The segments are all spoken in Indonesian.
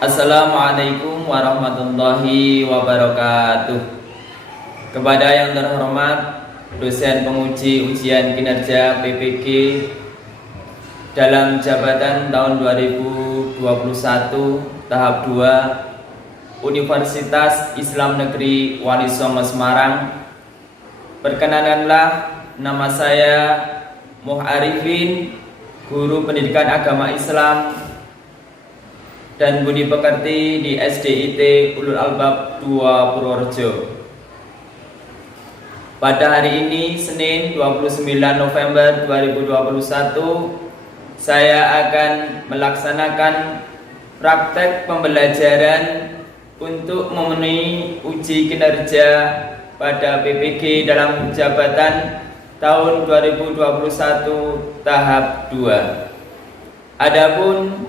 Assalamualaikum warahmatullahi wabarakatuh. Kepada yang terhormat dosen penguji ujian kinerja PPG dalam jabatan tahun 2021 tahap 2 Universitas Islam Negeri Wali Songo Semarang. Perkenankanlah, nama saya Muh Arifin, guru pendidikan agama Islam dan budi pekerti di SDIT Ulul Albab 2 Purworejo. Pada hari ini, Senin 29 November 2021, saya akan melaksanakan praktek pembelajaran untuk memenuhi uji kinerja pada PPG dalam jabatan tahun 2021 tahap 2. Adapun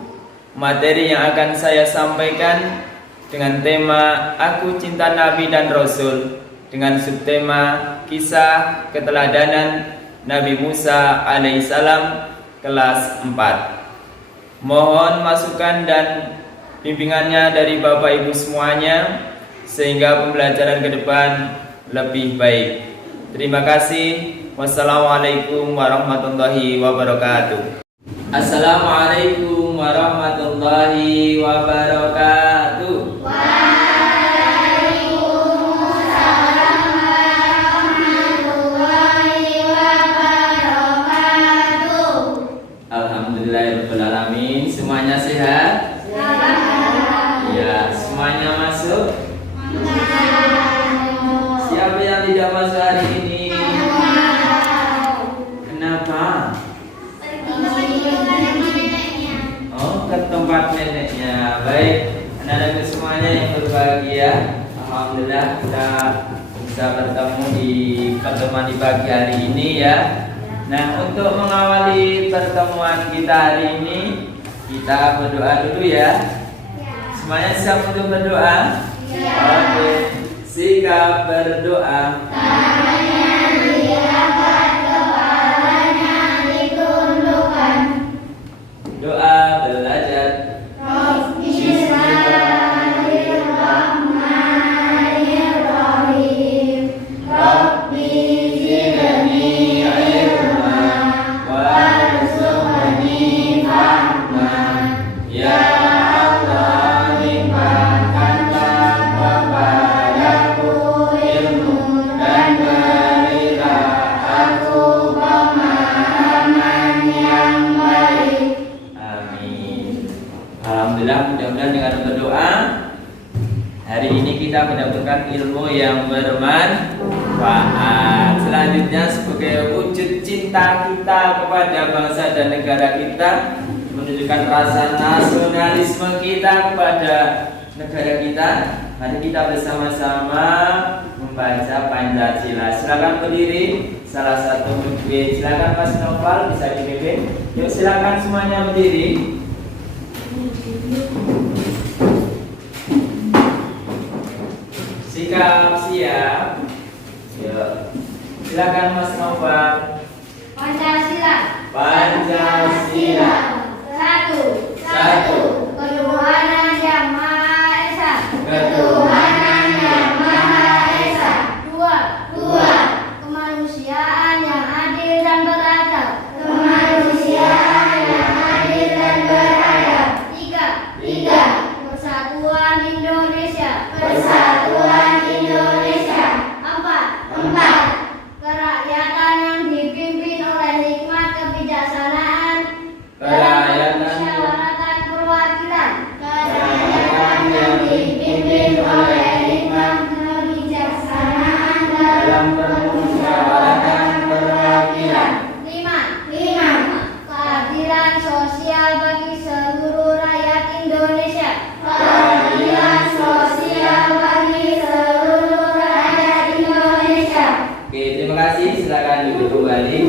materi yang akan saya sampaikan dengan tema Aku Cinta Nabi dan Rasul dengan subtema Kisah Keteladanan Nabi Musa alaihissalam kelas 4. Mohon masukan dan bimbingannya dari Bapak Ibu semuanya sehingga pembelajaran ke depan lebih baik. Terima kasih. Wassalamualaikum warahmatullahi wabarakatuh. Assalamualaikum warahmatullahi wabarakatuh. Waalaikumsalam warahmatullahi wabarakatuh. Alhamdulillahirabbil alamin. Semuanya sehat? Ya, semuanya masuk? Siapa yang tidak masuk hari ini? Kenapa? Ke tempat neneknya. Baik, anak-anak semuanya yang berbahagia, alhamdulillah kita bisa bertemu di pertemuan di pagi hari ini ya. Nah, untuk mengawali pertemuan kita hari ini, kita berdoa dulu ya. Semuanya siap untuk berdoa? Oke, sikap berdoa. Doa belajar. Bismillahirrahmanirrahim. Rabbi zidni ilma warzuqni fahma. Ya Allah, limpahkanlah kepadaku ilmu dan berilah aku pemahaman yang baik. Amin. Alhamdulillah, mudah-mudahan dengan berdoa hari ini kita mendapatkan ilmu yang bermanfaat. Selanjutnya, sebagai wujud cinta kita kepada bangsa dan negara kita, menunjukkan rasa nasionalisme kita kepada negara kita, mari kita bersama-sama membaca Pancasila. Silakan berdiri. Salah satu berdiri. Silakan Mas Noval bisa dipimpin. Yuk, silakan semuanya berdiri. Sikap siap. Yuk. Silakan Mas Noval. Pancasila. Pancasila. Satu. Satu. Ketuhanan yang Maha Esa. Ketuhanan yang Maha Esa. Dua. Kemanusiaan yang adil dan beradab. Kemanusiaan yang adil dan beradab. Tiga. Persatuan Indonesia. Persatuan Indonesia. Empat. Kerakyatan yang dipimpin oleh hikmat kebijaksanaan dalam musyawaratan perwakilan. Kerakyatan yang dipimpin oleh hikmat kebijaksanaan dalam musyawaratan perwakilan. Lima. Keadilan sosial bagi seluruh rakyat Indonesia. Keadilan sosial bagi seluruh rakyat Indonesia. Oke, terima kasih. Silakan duduk kembali.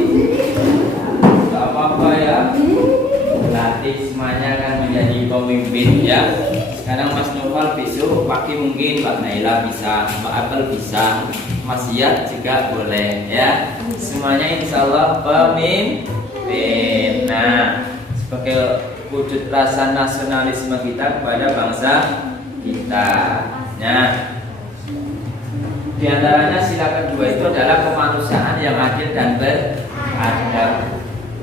Gak apa-apa ya. Nanti semuanya akan menjadi pemimpin ya. Sekarang Mas Noval, besok pagi mungkin Mbak Naila bisa, Mbak Apel bisa, Mas Yat juga boleh ya. Semuanya insya Allah pemimpin. Nah, sebagai wujud rasa nasionalisme kita kepada bangsa kita. Nah, di antaranya sila kedua itu adalah kemanusiaan yang adil dan beradab.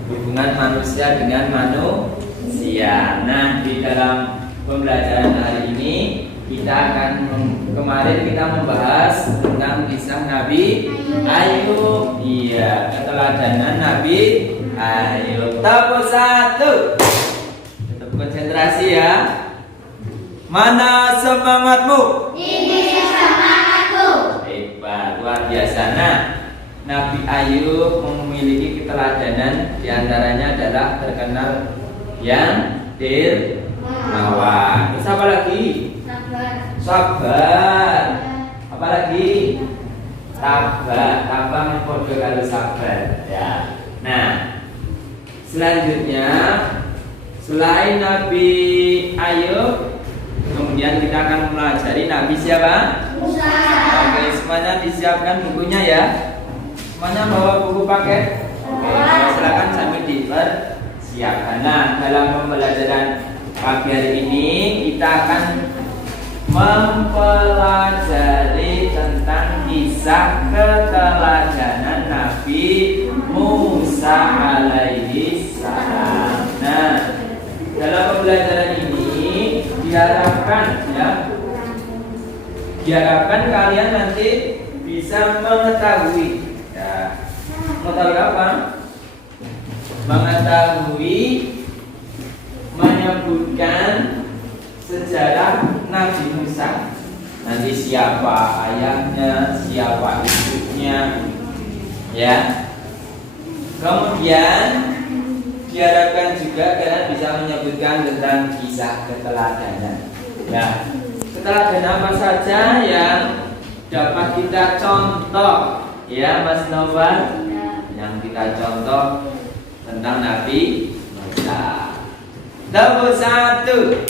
Hubungan manusia dengan manusia. Nah, di dalam pembelajaran hari ini kemarin kita membahas tentang kisah Nabi Ayub. Iya, keteladanan Nabi Ayub. Tepuk satu. Tetap konsentrasi ya. Mana semangatmu? Ini semangatku. Hebat, luar biasa. Nah, Nabi Ayub memiliki keteladanan, diantaranya adalah terkenal yang dermawan. Terus apa lagi? Sabar. Apa lagi? Tabah kode kalau sabar. Ya. Nah, selanjutnya selain Nabi Ayub, kemudian kita akan mempelajari Nabi siapa? Musa. Oke, semuanya disiapkan bukunya ya. Semuanya bawa buku paket. Oke, silakan sambil dipersiapkan. Nah, dalam pembelajaran pagi hari ini kita akan mempelajari tentang kisah keteladanan Nabi Musa alaihi salam. Nah, dalam pembelajaran ini diharapkan kalian nanti bisa mengetahui mengetahui apa? Mengetahui menyebutkan sejarah Nabi Musa. Nanti siapa ayahnya, siapa ibunya, ya. Kemudian diharapkan juga kalian bisa menyebutkan tentang kisah keteladanan. Ya, keteladanan apa saja yang dapat kita contoh, ya Mas Novan? Yang kita contoh tentang Nabi Musa. Tepuk satu.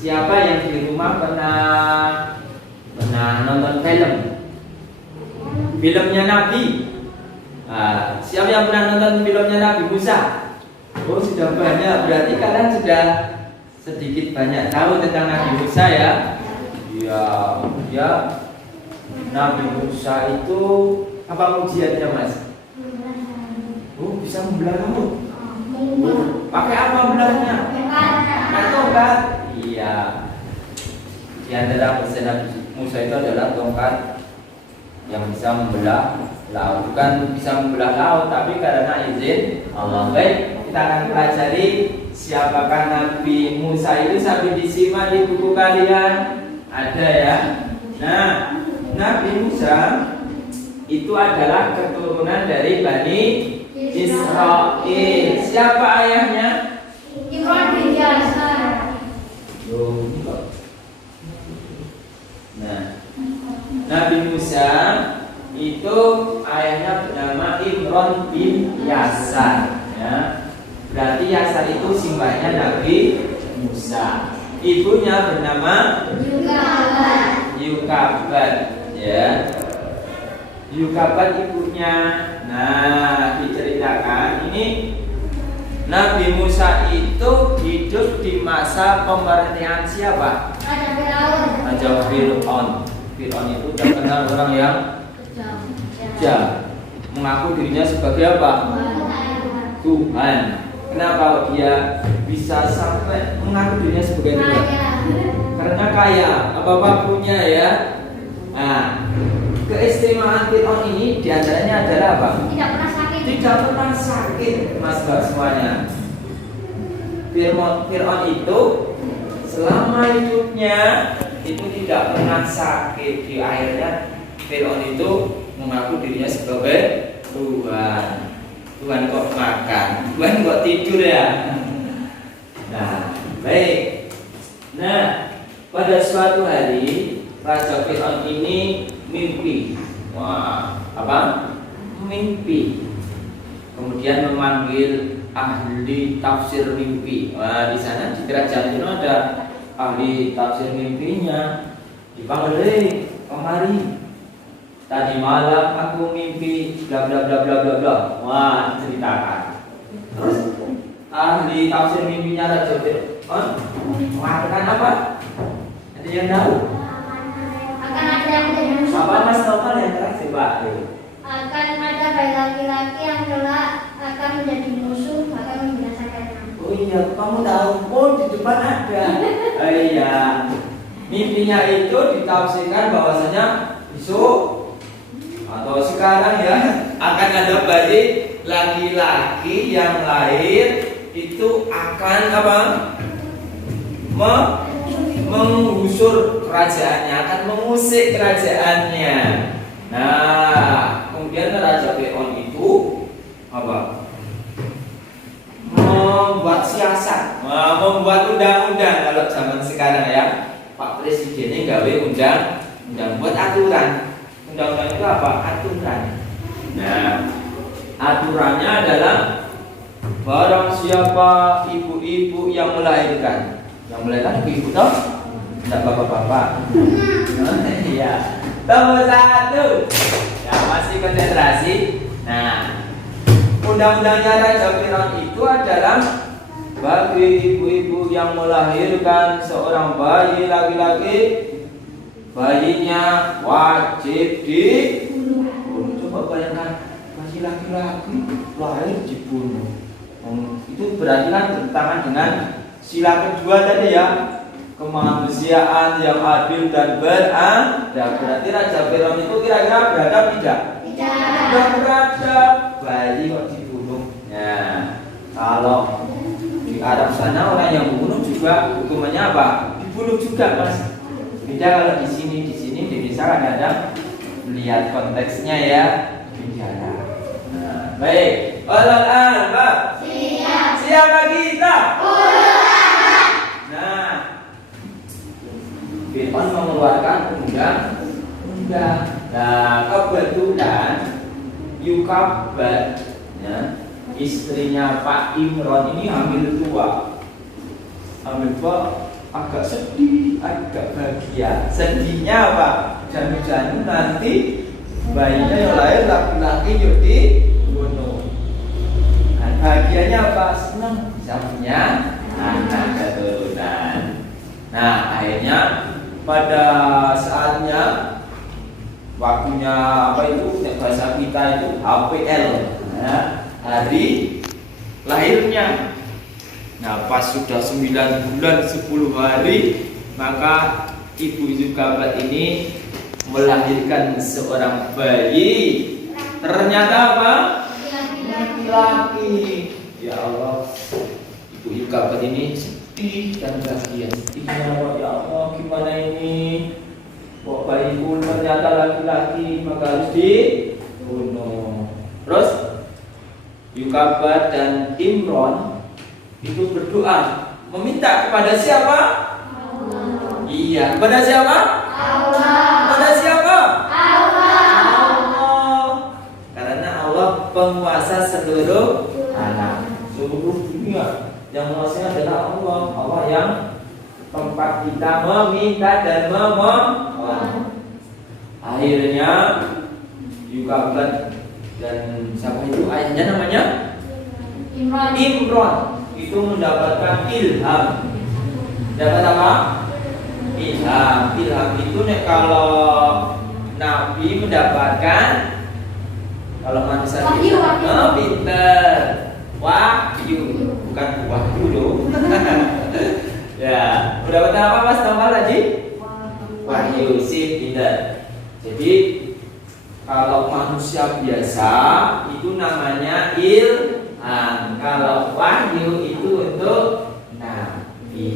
Siapa yang di rumah pernah nonton filmnya Nabi? Siapa yang pernah nonton filmnya Nabi Musa? Oh, sudah banyak. Berarti kalian sudah sedikit banyak tahu tentang Nabi Musa ya? Ya. Nabi Musa itu apa ujiannya, Mas? Oh, bisa membelah laut. Pakai apa belahnya? Pakai tongkat. Iya. Di antara pesan Nabi Musa itu adalah tongkat yang bisa membelah laut. Bukan bisa membelah laut, tapi karena izin Allah. Baik, kita akan pelajari siapakah Nabi Musa itu sambil disimak di buku kalian. Ada ya. Nah, Nabi Musa itu adalah keturunan dari Bani Israel. Siapa ayahnya? Imran bin Yasar. Nah, Nabi Musa itu ayahnya bernama Imran bin Yasar. Ya. Berarti Yasar itu simbahnya Nabi Musa. Ibunya bernama Yukabat. Ya. Yukabat ibunya. Nah, diceritakan ini Nabi Musa itu hidup di masa pemerintahan siapa? Raja Fir'aun. Fir'aun itu terkenal orang yang kejam, mengaku dirinya sebagai apa? Tuhan. Kenapa dia bisa sampai mengaku dirinya sebagai Tuhan? Karena kaya, apa-apa punya ya. Nah, keistimewaan Fir'aun ini diantaranya adalah apa? Tidak pernah sakit, Mas Bak semuanya. Fir'aun itu selama hidupnya itu tidak pernah sakit. Di akhirnya Fir'aun itu mengaku dirinya sebagai Tuhan. Tuhan kok makan, Tuhan kok tidur ya. Nah, baik. Nah, pada suatu hari Raja Fir'aun ini mimpi. Wah, apa? Mimpi. Kemudian memanggil ahli tafsir mimpi. Wah, di sana di kerajaan itu ada ahli tafsir mimpinya. Dipanggil, kemari. Tadi malam aku mimpi bla bla bla bla bla bla. Wah, ceritakan. Terus ahli tafsir mimpinya Raja Fir'aun mengatakan apa? Ada yang tahu? Akan ada yang menjadi musuh. Apa Mas Novel yang terakhir Pak? Akan ada bayi laki-laki yang kelak akan menjadi musuh, akan membinasakannya. Oh iya, kamu tahu? Oh di depan ada. Oh iya. Mimpinya itu ditafsirkan bahwasanya besok atau sekarang ya akan ada bayi laki-laki yang lahir itu akan apa? Menggusur kerajaannya, akan mengusik kerajaannya. Nah, kemudian Raja Fir'aun itu apa? Membuat siasat, membuat undang-undang kalau zaman sekarang ya. Pak Presidennya gawe undang buat aturan. Undang-undang itu apa? Aturan. Nah, aturannya adalah barang siapa ibu-ibu yang melahirkan, ibu-ibu toh? Tidak bapak-bapak. Iya. Nomor 1. Ya, masih konsentrasi. Nah, undang-undangnya Raja Fir'aun itu adalah bagi ibu-ibu yang melahirkan seorang bayi laki-laki, bayinya wajib dibunuh. Coba bayangkan, bayi laki-laki lahir dibunuh. Itu berarti kan bertentangan dengan sila kedua tadi ya, kemanusiaan yang adil dan beradab. Berarti Raja Fir'aun itu kira-kira beradab tidak? Tidak beradab. Bayi kok dibunuh. Ya, kalau di Arab sana orang yang membunuh juga hukumannya apa? Dibunuh juga Mas. Beda kalau di sini misalkan ada lihat konteksnya ya, penjara. Nah, baik. Alal Pak. Siapa kita? Nah, Fir'aun mengeluarkan undang. Nah, kebetulan Yukabad ya, istrinya Pak Imron ini hamil tua, agak sedih, agak bahagia. Sedihnya apa? Janu-janu nanti bayinya yang lahir laki-laki yuk dibunuh. Dan bahagianya apa? Senang bisa punya anak keturunan. Nah, akhirnya pada saatnya waktunya apa itu bahasa kita itu HPL ya, hari lahirnya. Nah, pas sudah 9 bulan 10 hari maka ibu Yukabad ini melahirkan seorang bayi. Ternyata apa? Laki-laki. Ya Allah, ibu Yukabad ini sedih dan bahagia. Sedihnya ya Allah, gimana ini? Kok bayiku ternyata laki-laki, maka harus dibunuh. Terus Yukabad dan Imron itu berdoa meminta kepada siapa? Allah. Iya, kepada siapa? Allah. Kepada siapa? Allah. Karena Allah penguasa seluruh alam, seluruh dunia. Yang menguasai adalah Allah. Allah yang tempat kita meminta dan memohon. Akhirnya Yukabad dan siapa itu ayahnya namanya? Imron itu mendapatkan ilham. Dapat apa? Ilham. Ilham itu nek kalau Nabi mendapatkan, kalau manusia pinter. Wahyu, bukan wahyu loh. Ya, mendapatkan apa Mas Novel tadi? Wahyu, sih pinter. Jadi kalau manusia biasa itu namanya ilham. Kalau wahyu itu untuk nabi.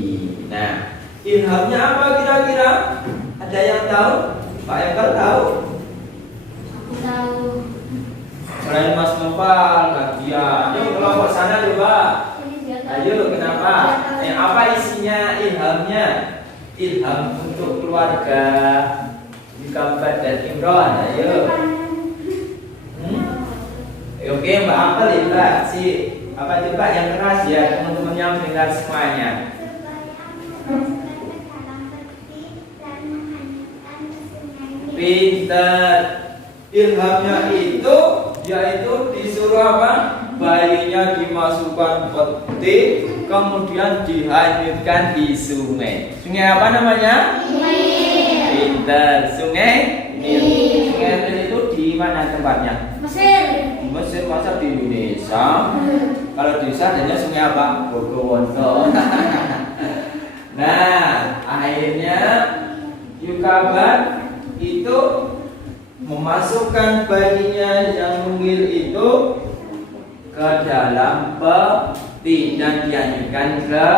Nah, ilhamnya apa kira-kira? Ada yang tahu? Pak Ember tahu? Aku tahu. Selain Mas Novel, Nadia. Ayo kelompok sana coba. Ayo, kenapa? Apa isinya ilhamnya? Ilham untuk keluarga Yukabad dan Imron. Ayo. Oke, Mbak Apel ya Mbak. Si apa coba yang keras ya, teman-teman yang mendengar semuanya. Pintar. Ilhamnya itu yaitu disuruh apa? Bayinya dimasukkan peti putih, kemudian dihanyutkan di sungai. Sungai apa namanya? Pintar. Sungai Nil. Sungai Nil itu di mana tempatnya? Mesir. Di Mesir, masa di Indonesia? Kalau di sana adanya sungai apa? Bogowoso. Nah, akhirnya Yukabat itu memasukkan bayinya yang mungil itu ke dalam peti dan dihanyutkan ke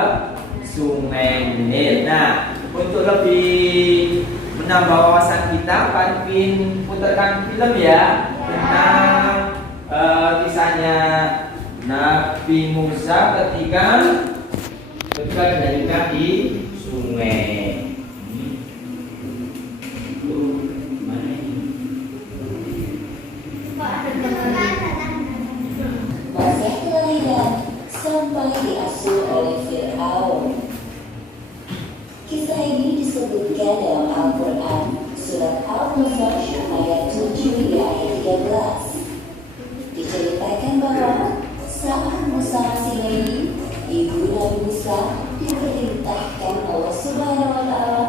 Sungai Nil. Nah, untuk lebih menambah wawasan kita, Pak Pin putarkan film ya tentang kisahnya Nabi Musa ketika dihanyutkan di sungai. Masa kelahiran sampai diasuh oleh Fir'aun. Kisah ini disebutkan dalam Al-Quran surat Al-Muzammil ayat 7 hingga ayat 13. Diceritakan bahwa saat Musa masih bayi, ibu Nabi Musa diperintahkan Allah Subhanahu wa Ta'ala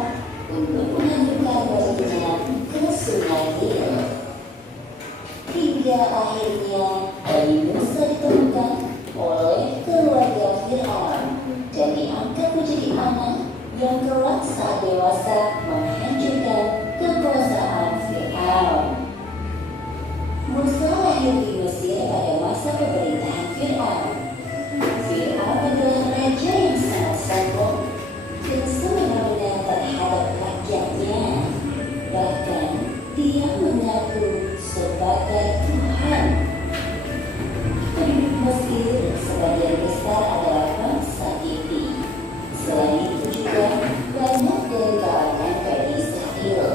untuk menghanyutkan bayinya ke Sungai Nil. Hingga akhirnya bayi Musa ditemukan oleh keluarga Fir'aun dan diangkat menjadi anak yang kelak saat dewasa menghancurkan kekuasaan Fir'aun. Musa lahir di Mesir pada masa pemerintahan Fir'aun. Fir'aun adalah raja yang sangat sombong dan semena-mena terhadap rakyatnya. Bahkan dia mengaku sebagai Tuhan. Penduduk Mesir sebagian besar adalah bangsa Kipti. Selain itu juga banyak dari kalangan Bani Israil.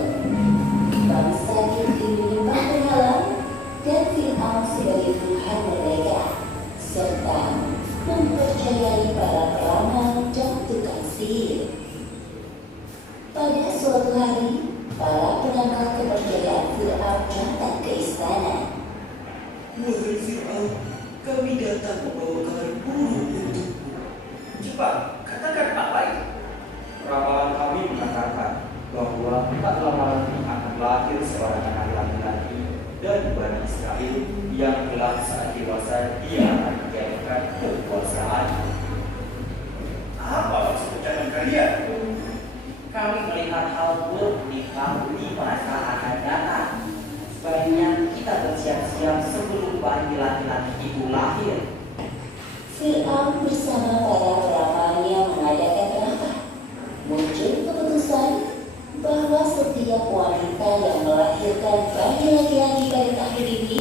Bangsa Kipti menyembah berhala dan Fir'aun sebagai Tuhan mereka, serta mempercayai para peramal dan tukang sihir. Pada suatu hari, para penangkal kepercayaan Fir'aun datang ke istana. Wahai Fir'aun, kami datang membawa kabar buruk untukmu. Cepat, katakan apa itu? Ramalan kami mengatakan bahwa tak lama lagi akan lahir seorang anak laki-laki dari Bani Israel yang kelak saat dewasa dia akan menjadikan kekuasaan. Apa maksud ucapan kalian? Kami melihat hal buruk di masa akan datang. Sebaiknya kita bersiap-siap sebelum bayi laki-laki itu lahir. Fir'aun bersama para peramalnya mengadakan rapat. Muncul keputusan bahwa setiap wanita yang melahirkan bayi laki-laki pada tahun ini,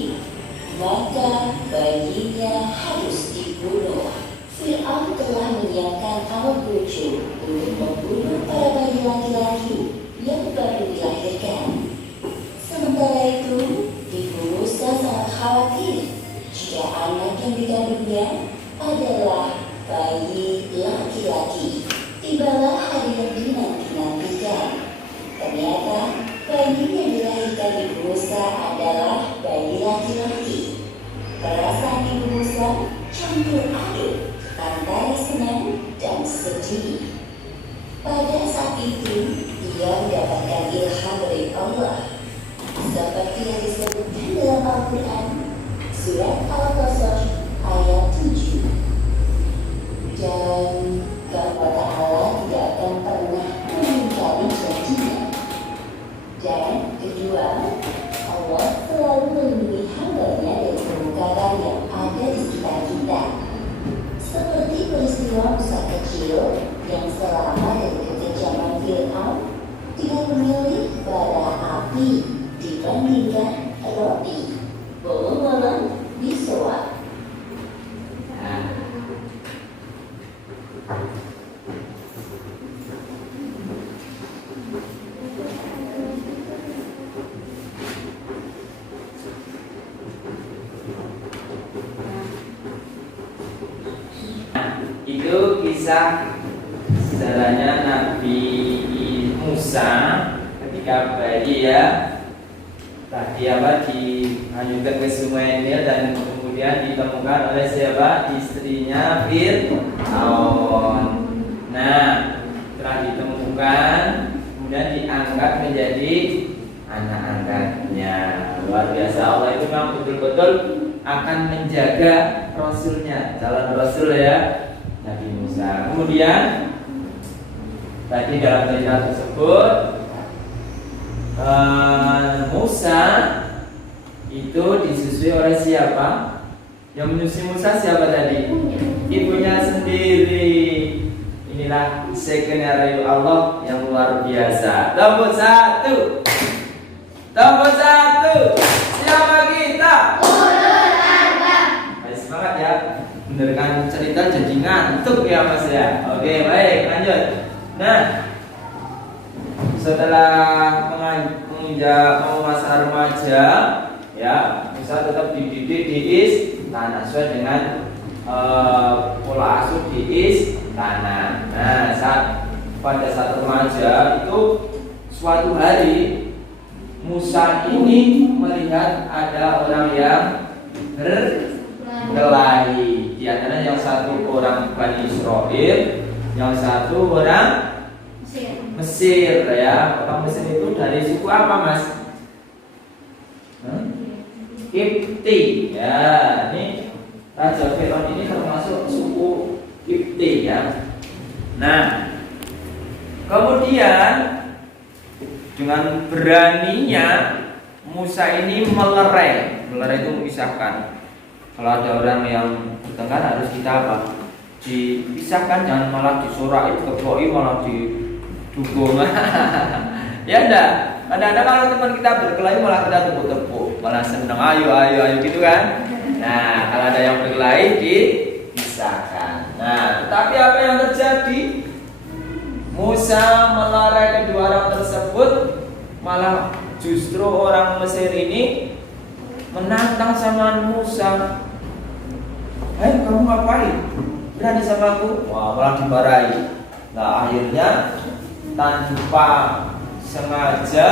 maka bayinya harus dibunuh. Fir'aun telah menyiapkan alat lucu untuk membunuh para bayi laki-laki yang baru dilahirkan. Sementara itu, Ibu Musa sangat khawatir jika anak yang dikandungnya adalah bayi laki-laki. Tibalah hari yang dinanti-nantikan. Ternyata bayi yang dilahirkan Ibu Musa adalah bayi laki-laki. Perasaan Ibu Musa campur aduk antara senang dan sedih. Pada saat itu, ia mendapatkan ilham dari Allah. Seperti yang disebutkan dalam Al-Quran, surat Al-Qasas ayat 7. Dan kepada Allah tidak akan pernah mengingkari janjinya. Dan kedua, Allah selalu melindungi hamba-Nya dari kemungkaran yang ada di sekitar kita. Seperti peristiwa Musa kecil yang selamat dari kekejaman Fir'aun tidak memilih bara api dibandingkan roti. Bolong-bolong disuap. Itu kisah sejarahnya Nabi Musa ketika bayi ya tadi apa dihanyutkan ke Sungai Nil dan kemudian kemudian ditemukan oleh siapa? Istrinya Fir'aun. Nah, setelah ditemukan, kemudian diangkat menjadi anak angkatnya. Luar biasa, Allah itu memang betul-betul akan menjaga Rasulnya, calon Rasul ya, Nabi Musa. Kemudian tadi dalam cerita tersebut Musa itu disusui oleh siapa? Yang menyusui Musa siapa tadi? Ibunya sendiri. Inilah skenario Allah yang luar biasa. Nomor satu. Siapa kita? Ayo semangat ya. Mendengarkan cerita jadi ngantuk ya Mas ya. Oke, baik, lanjut. Nah, setelah menginjak masa remaja, ya, Musa tetap dididik di istana sesuai dengan pola asuh di istana. Nah, pada saat remaja itu suatu hari Musa ini melihat ada orang yang berkelahi. Di antara yang satu orang Bani Israel, yang satu orang Mesir ya. Orang Mesir itu dari suku apa Mas? Kipti ya. Ini Raja Fir'aun ini termasuk suku Kipti ya. Nah, kemudian dengan beraninya Musa ini melerai. Melerai itu memisahkan. Kalau ada orang yang bertengkar harus kita apa? Dipisahkan, jangan malah disorai, dikepoi, malah didukung. Ya enggak? Kadang-kadang kalau teman kita berkelahi malah kita tepuk-tepuk, malah seneng, ayo gitu kan. Nah, kalau ada yang berkelahi dipisahkan. Nah, tetapi apa yang terjadi? Musa melerai kedua orang tersebut, malah justru orang Mesir ini menantang sama Musa. Hei, kamu ngapain? Berani sama aku? Wah, malah dimarahi. Nah, akhirnya tanpa sengaja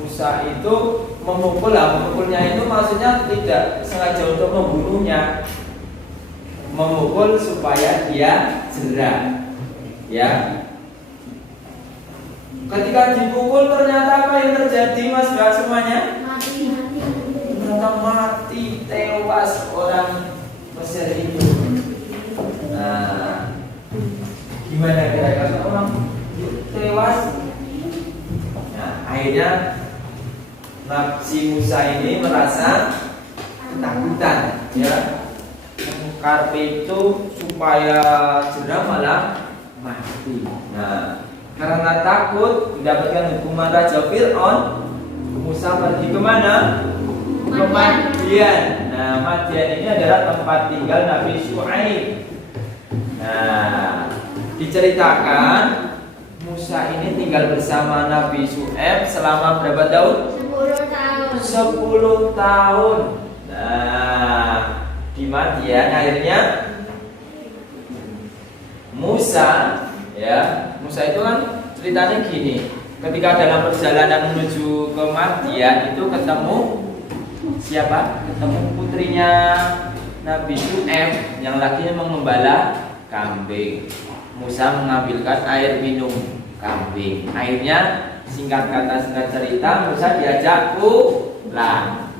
Musa itu memukul. Memukulnya itu maksudnya tidak sengaja untuk membunuhnya, memukul supaya dia jerah. Ya. Ketika dipukul ternyata apa yang terjadi Mas Mbak semuanya? Ternyata mati, tewas orang Mesir itu. Nah, gimana kira-kira orang tewas? Nah, akhirnya si Musa ini merasa ketakutan, ya. Karpe itu supaya jerah malah mati. Nah, karena takut mendapatkan hukuman Raja Fir'aun, Musa pergi kemana? Ke Madian. Nah, Madian ini adalah tempat tinggal Nabi Syuaib. Nah, diceritakan Musa ini tinggal bersama Nabi Syuaib selama berapa tahun? 10 tahun. Nah, di Madian akhirnya Musa itu kan ceritanya gini. Ketika dalam perjalanan menuju ke Madian itu ketemu siapa? Ketemu putrinya Nabi Syuaib yang lagi mengembala kambing. Musa mengambilkan air minum kambing. Akhirnya singkat cerita Musa diajak pulang.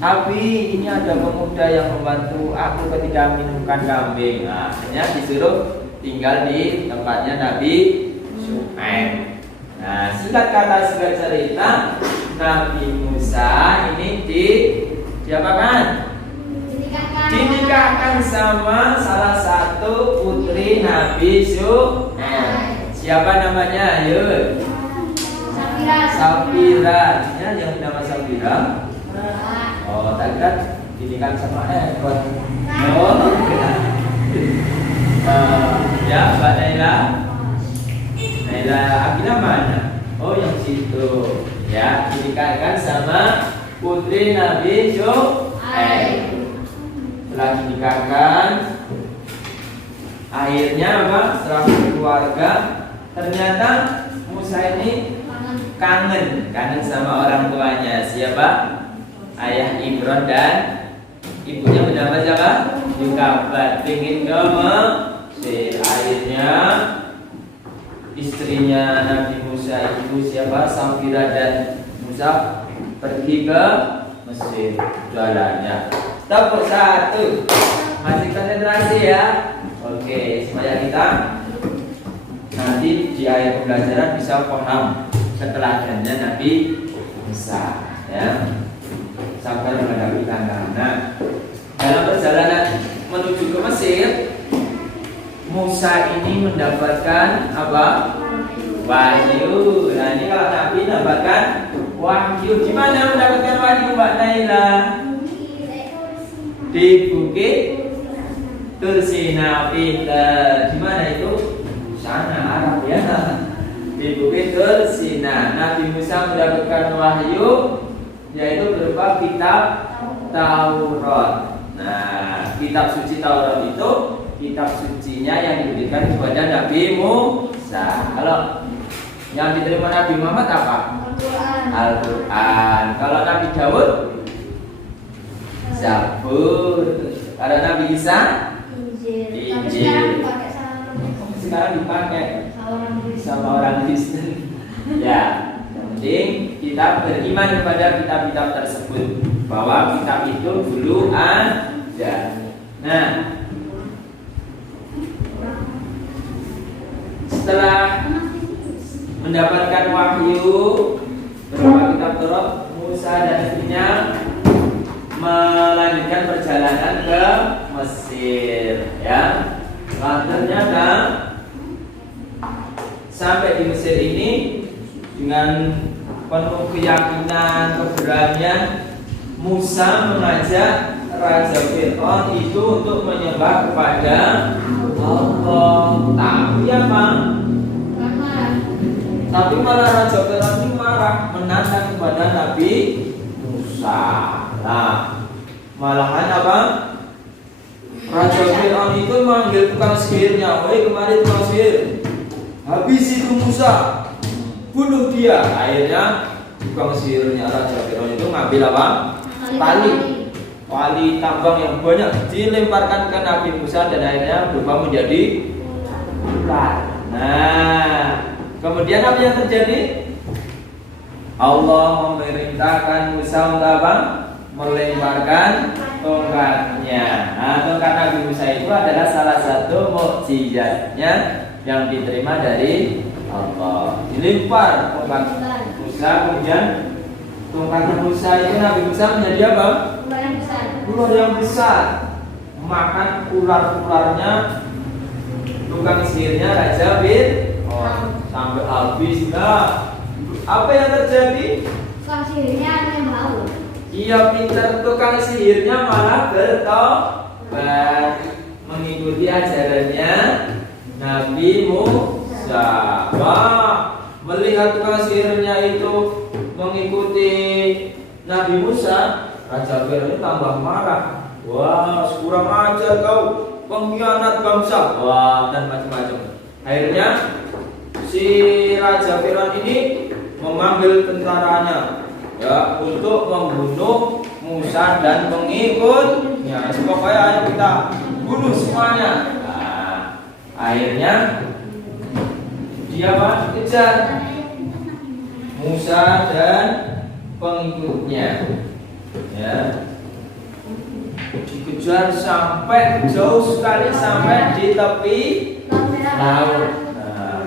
Tapi ini ada pemuda yang membantu aku ketika minumkan kambing. Nah, akhirnya disuruh tinggal di tempatnya Nabi Syuaib. Nah, singkat cerita Nabi Musa ini diapakan? Dinikahkan sama salah satu putri Nabi Syuaib. Siapa namanya? Ayo. Safira. Ini yang nama Safira. Oh, tadi kan dinikahkan sama Ekor. Oh. Ya, Mbak Naila. Naila Akila mana? Oh, yang situ. Ya, dinikahkan sama putri Nabi Syuaib. Setelah dinikahkan, akhirnya apa? Setelah berkeluarga, ternyata Musa ini kangen sama orang tuanya. Siapa? Ayah Imran dan ibunya bernama siapa? Yukabat. Ingin ke Mesir. Akhirnya istrinya Nabi Musa itu siapa? Safira dan Musa pergi ke Mesir jualannya. Stop 1. Masih konsentrasi ya. Oke, supaya kita nanti di akhir pembelajaran bisa paham keteladannya Nabi Musa ya. Sabar menghadapi tantangan. Nah, dalam perjalanan menuju ke Mesir, Musa ini mendapatkan apa? Wahyu. Nah, ini kalau Nabi mendapatkan wahyu, di mana mendapatkan wahyu Mbak Naila? Di Bukit Tursina. Di mana itu? Sana Arab ya. Di Bukit Tursina. Nabi Musa mendapatkan wahyu yaitu berupa kitab Taurat. Nah, kitab suci Taurat itu kitab sucinya yang diberikan kepada Nabi Musa. Kalau yang diterima Nabi Muhammad apa? Al-Quran. Kalau Nabi Daud, Zabur. Kalau Nabi Isa, Injil. Sekarang dipakai sama orang Kristen. Ya, yang penting kita beriman kepada kitab-kitab tersebut, bahwa kitab itu dulu ada. Nah, setelah mendapatkan wahyu berupa kitab Taurat, Musa dan istrinya melanjutkan perjalanan ke Mesir ya. Ternyata sampai di Mesir ini dengan penuh keyakinan, keberanian, Musa mengajak Raja Fir'aun itu untuk menyembah kepada Allah. Tapi apa? Tapi malah Raja Fir'aun ini marah, menantang kepada Nabi Musa. Nah, malahan apa? Raja Fir'aun itu manggil tukang sihirnya, "Woi, kemari tukang sihir, habis itu Musa, bunuh dia." Akhirnya tukang sihirnya Raja Fir'aun itu ngambil apa? Tali tambang yang banyak dilemparkan ke Nabi Musa dan akhirnya berubah menjadi ular. Nah, kemudian apa yang terjadi? Allah memerintahkan Musa untuk apa? Melemparkan tongkatnya. Nah, tongkat Nabi Musa itu adalah salah satu mukjizatnya yang diterima dari Allah. Dilempar tongkat Musa, kemudian tongkat Musa itu Nabi Musa menjadi apa? Ular yang besar. Makan ular-ularnya tukang sihirnya Raja Fir'aun sampai habis. Nah, apa yang terjadi? Tukang sihirnya yang bau. Ia pintar, tukang sihirnya malah bertobat mengikuti ajarannya Nabi Musa. Wah, melihat tukang sihirnya itu mengikuti Nabi Musa, Raja Fir'aun tambah marah. Wah, kurang ajar kau, pengkhianat bangsa. Wah, dan macam-macam. Akhirnya si Raja Fir'aun ini memanggil tentaranya ya untuk membunuh Musa dan pengikutnya. Pokoknya ayo kita bunuh semuanya. Nah, akhirnya dia kejar Musa dan pengikutnya. Ya, dikejar sampai jauh sekali, sampai di tepi laut. Nah,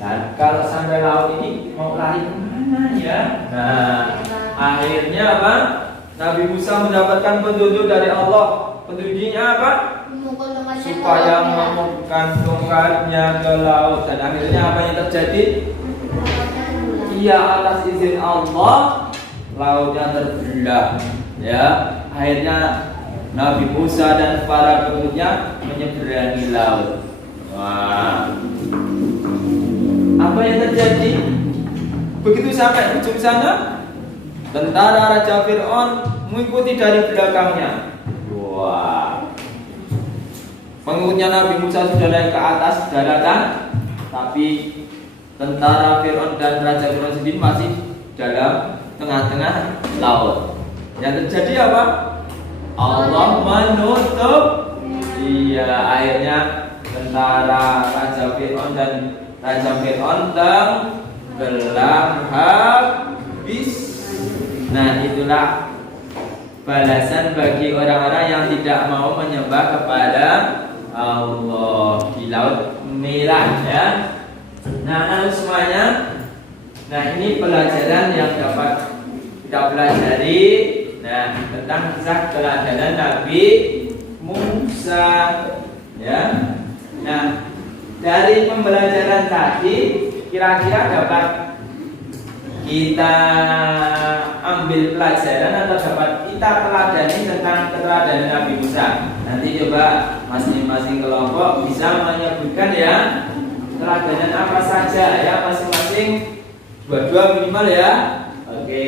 dan kalau sampai laut ini mau lari kemana ya? Nah, akhirnya apa? Nabi Musa mendapatkan petunjuk dari Allah. Petunjuknya apa? Supaya menemukan tongkatnya ke laut. Dan akhirnya apa yang terjadi? Iya, atas izin Allah lautnya terbelah. Ya, akhirnya Nabi Musa dan para pengikutnya menyeberangi laut. Wah, apa yang terjadi? Begitu sampai ujung sana, tentara Raja Fir'aun mengikuti dari belakangnya. Wah, pengikutnya Nabi Musa sudah naik ke atas daratan, tapi tentara Fir'aun dan Raja Fir'aun sendiri masih dalam tengah-tengah laut. Yang terjadi apa? Allah menutup. Iya, akhirnya tentara Raja Fir'aun tenggelam habis. Nah, itulah balasan bagi orang-orang yang tidak mau menyembah kepada Allah di Laut Merah ya. Nah, semuanya. Nah, ini pelajaran yang dapat kita pelajari. Nah, tentang kisah keteladanan Nabi Musa ya. Nah, dari pembelajaran tadi kira-kira dapat kita ambil pelajaran atau dapat kita teladani tentang keteladanan Nabi Musa. Nanti coba masing-masing kelompok bisa menyebutkan ya keteladanan apa saja ya, masing-masing dua-dua minimal ya. Oke,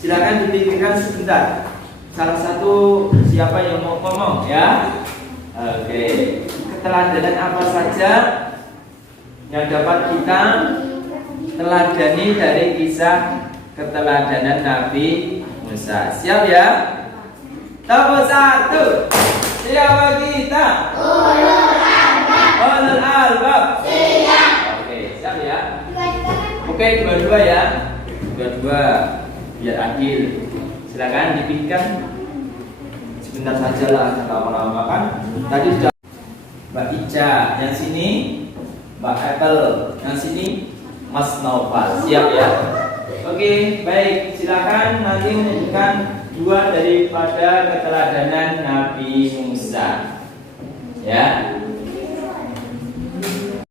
silakan dipikirkan sebentar. Salah satu siapa yang mau ngomong ya? Oke, keteladanan apa saja yang dapat kita teladani dari kisah keteladanan Nabi Musa? Siap ya? Nomor 1, siapa kita? Ulul albab. Siap. Oke, siap ya? Oke, dua-dua ya. Dua-dua biar adil. Silakan dipikirkan sebentar saja lah, jangan lama-lama kan. Tadi sudah Mbak Ica, yang sini Mbak Apple, yang sini Mas Naufal. Siap ya? Oke, baik. Silakan nanti menunjukkan dua daripada keteladanan Nabi Musa. Ya.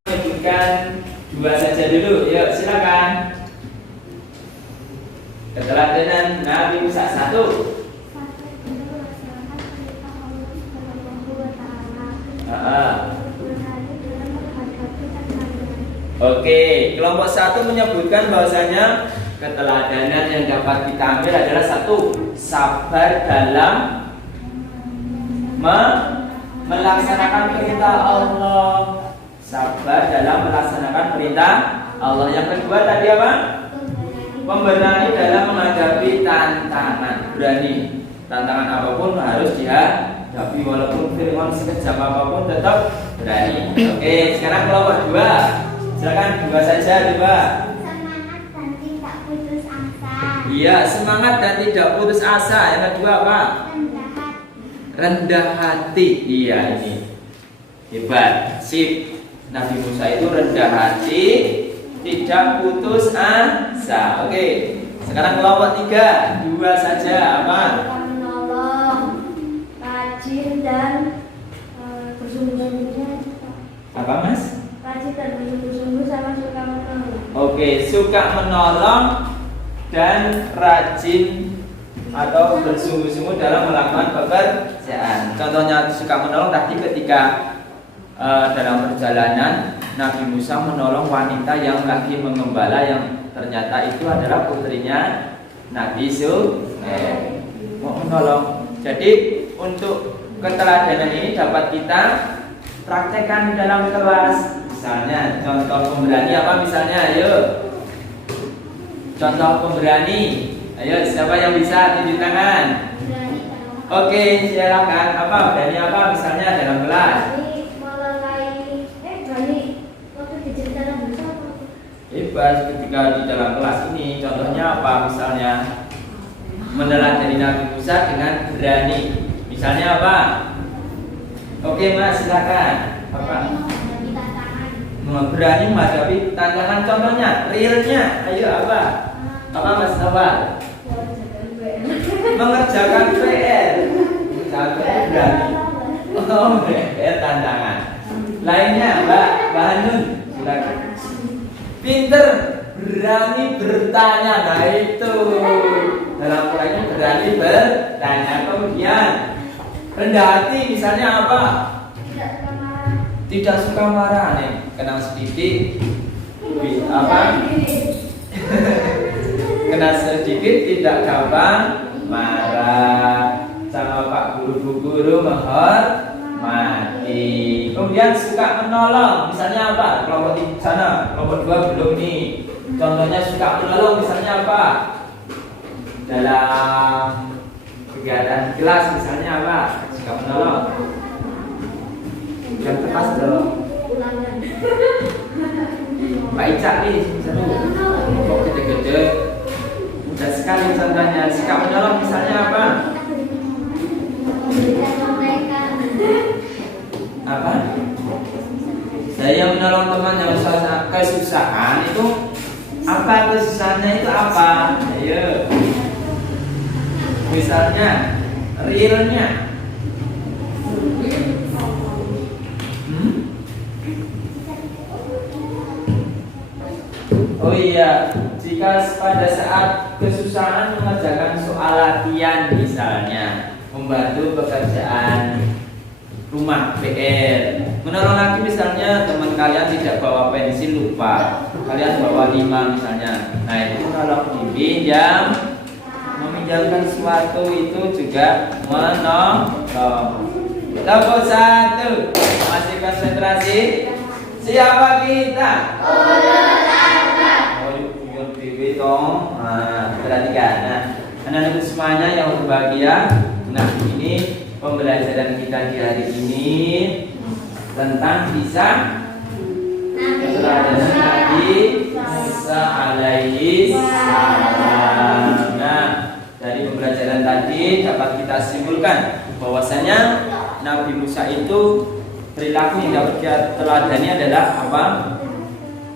Menunjukkan dua saja dulu. Yuk, silakan. Keteladanan Nabi Musa 1. Oke, kelompok 1 menyebutkan bahwasanya keteladanan yang dapat kita ambil adalah 1, sabar dalam melaksanakan perintah Allah. Sabar dalam melaksanakan perintah Allah. Yang kedua tadi apa? Pemberani dalam menghadapi tantangan. Berani. Tantangan apapun harus dihadapi, walaupun Fir'aun sekejam apapun tetap berani. Oke, sekarang kelompok 2. Silakan dua saja coba. Semangat dan tidak putus asa. Iya, semangat dan tidak putus asa. Yang kedua apa? Rendah hati. Iya, ini hebat. Sip. Nabi Musa itu rendah hati, tidak putus asa. Oke. Sekarang kelompok 3. Dua saja apa? Menolong, rajin dan bersungguh-sungguh. Apa Mas? Rajin dan bersungguh-sungguh sama suka menolong. Oke, suka menolong dan rajin atau bersungguh-sungguh dalam melakukan pekerjaan. Contohnya suka menolong tadi ketika dalam perjalanan Nabi Musa menolong wanita yang lagi mengembala yang ternyata itu adalah putrinya Nabi Sulaiman. Mau menolong. Jadi untuk keteladanan ini dapat kita praktekkan dalam kelas. Misalnya contoh pemberani apa misalnya? Ayo. Contoh pemberani. Ayo, siapa yang bisa tunjuk tangan? Oke, silakan. Apa berani apa misalnya dalam kelas? Hebat ketika di dalam kelas ini. Contohnya apa misalnya? Meneladani Nabi Musa dengan berani. Misalnya apa? Oke Mas, silakan. Apa? Berani menghadapi tantangan. Contohnya, realnya. Ayo apa? Apa Mas Nawal? Mengerjakan PR. Misalnya berani. Oh, PR tantangan. Lainnya, Mbak Hanun, silakan. Pinter, berani bertanya. Nah itu dalam Qurannya berani bertanya. Kemudian rendah hati misalnya apa? Tidak suka marah nih. Kenal sedikit apa? Kenal sedikit tidak gampang marah. Sama Pak guru menghormati. Kemudian suka menolong, misalnya apa? Kelompok di sana, kelompok 2 belum nih. Contohnya suka menolong, misalnya apa? Dalam kegiatan kelas misalnya apa? Sikap menolong. Yang kelas dong. Pak Icak nih, satu. Kok gede-gede? Mudah sekali contohnya. Sikap menolong misalnya apa? Apa? Saya menolong teman yang kesusahan itu apa? Kesusahannya itu apa? Ayo. Misalnya realnya. Oh iya, jika pada saat kesusahan mengerjakan soal latihan misalnya, membantu pekerjaan rumah PR, menolong lagi misalnya teman kalian tidak bawa pensil lupa, kalian bawa 5 misalnya. Nah itu kalau dipinjam, meminjamkan sesuatu itu juga menolong. Kelompok 1 masih konsentrasi. Siapa kita? Perhatikan. Nah, anak-anak semuanya yang berbahagia. Nah, ini pembelajaran kita di hari ini tentang kisah keteladanan Nabi Musa alaihi salam. Nah, dari pembelajaran tadi dapat kita simpulkan bahwasanya Nabi Musa itu perilaku yang dapat kita teladani adalah apa?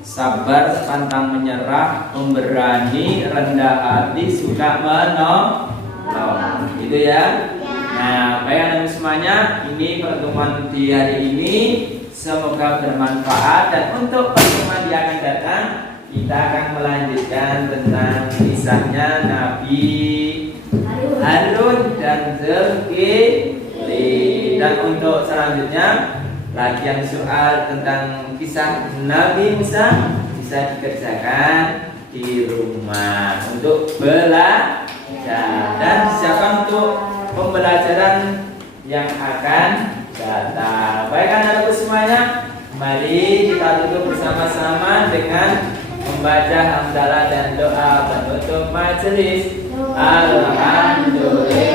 Sabar, pantang menyerah, pemberani, rendah hati, suka menolong. Gitu ya. Nah, baik anak semuanya, ini pertemuan di hari ini semoga bermanfaat, dan untuk pertemuan yang akan datang kita akan melanjutkan tentang kisahnya Nabi Harun dan Zulkifli. Dan untuk selanjutnya latihan soal tentang kisah Nabi Musa bisa dikerjakan di rumah untuk belajar dan siapkan untuk pembelajaran yang akan datang. Baik anak-anakku semuanya, mari kita tutup bersama-sama dengan membaca hamdalah dan doa penutup majelis. Alhamdulillah.